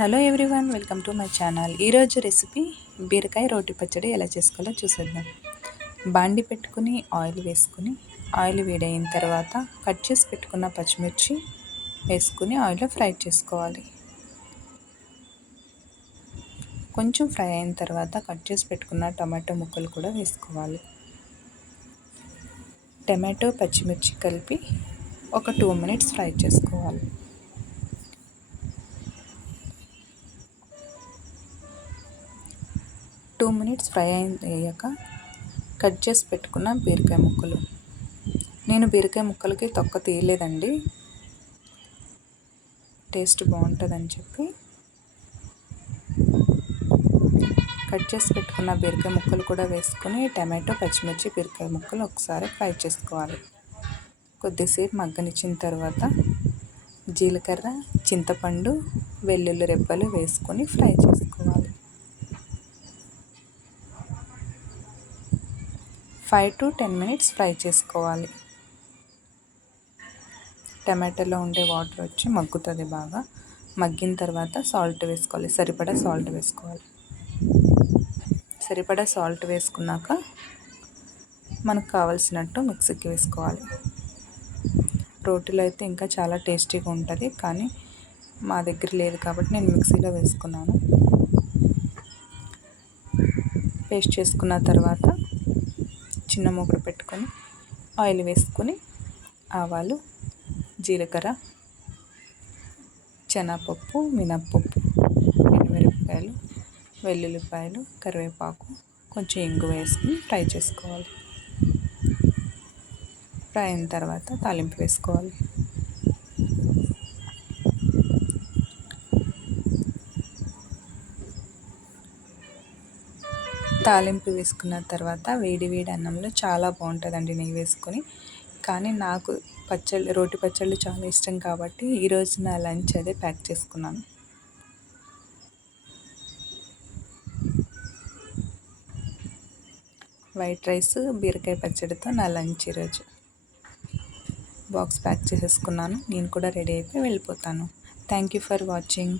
Hello everyone, welcome to my channel. ఈరోజు recipe బీరకాయ రోటి పచ్చడి ఎలా చేసుకోవాలో చూసేద్దాం. బాండి పెట్టుకుని ఆయిల్ వేసుకుని, ఆయిల్ వేడైన తర్వాత కట్ చేసి పెట్టుకున్న పచ్చిమిర్చి వేసుకుని ఆయిల్లో ఫ్రై చేసుకోవాలి. కొంచెం ఫ్రై అయిన తర్వాత కట్ చేసి పెట్టుకున్న టమాటో ముక్కలు కూడా వేసుకోవాలి. టమాటో పచ్చిమిర్చి కలిపి ఒక 2 మినిట్స్ ఫ్రై చేసుకోవాలి. టూ మినిట్స్ ఫ్రై అయ్యాక కట్ చేసి పెట్టుకున్న బీరకాయ ముక్కలు, నేను బీరకాయ ముక్కలకి తొక్క తీయలేదండి, టేస్ట్ బాగుంటుందని చెప్పి కట్ చేసి పెట్టుకున్న బీరకాయ ముక్కలు కూడా వేసుకొని టమాటో పచ్చిమిర్చి బీరకాయ ముక్కలు ఒకసారి ఫ్రై చేసుకోవాలి. కొద్దిసేపు మగ్గనిచ్చిన తర్వాత జీలకర్ర, చింతపండు, వెల్లుల్లి రెబ్బలు వేసుకొని ఫ్రై చేసుకోవాలి. 5 to 10 మినిట్స్ ఫ్రై చేసుకోవాలి. టమాటాలో ఉండే వాటర్ వచ్చి మగ్గుతుంది. బాగా మగ్గిన తర్వాత సాల్ట్ వేసుకోవాలి. సరిపడా సాల్ట్ వేసుకోవాలి. సరిపడా సాల్ట్ వేసుకున్నాక మనకు కావలసినట్టు మిక్సీకి వేసుకోవాలి. రోటీలో అయితే ఇంకా చాలా టేస్టీగా ఉంటుంది, కానీ మా దగ్గర లేదు కాబట్టి నేను మిక్సీలో వేసుకున్నాను. పేస్ట్ చేసుకున్న తర్వాత చిన్న మూకుడు పెట్టుకొని ఆయిల్ వేసుకొని ఆవాలు, జీలకర్ర, శనగపప్పు, మినప్పప్పు, ఎండుమిరపకాయలు, వెల్లుల్లిపాయలు, కరివేపాకు, కొంచెం ఇంగువ వేసుకుని ఫ్రై చేసుకోవాలి. ఫ్రై అయిన తర్వాత తాలింపు వేసుకోవాలి. తాలింపు వేసుకున్న తర్వాత వేడి వేడి అన్నంలో చాలా బాగుంటుందండి నెయ్యి వేసుకొని. కానీ నాకు రోటి పచ్చళ్ళు చాలా ఇష్టం కాబట్టి ఈరోజు నా లంచ్ అదే ప్యాక్ చేసుకున్నాను. వైట్ రైస్, బీరకాయ పచ్చడితో నా లంచ్ ఈరోజు. బాక్స్ ప్యాక్ చేసేసుకున్నాను. నేను కూడా రెడీ అయిపోయి వెళ్ళిపోతాను. Thank you for watching.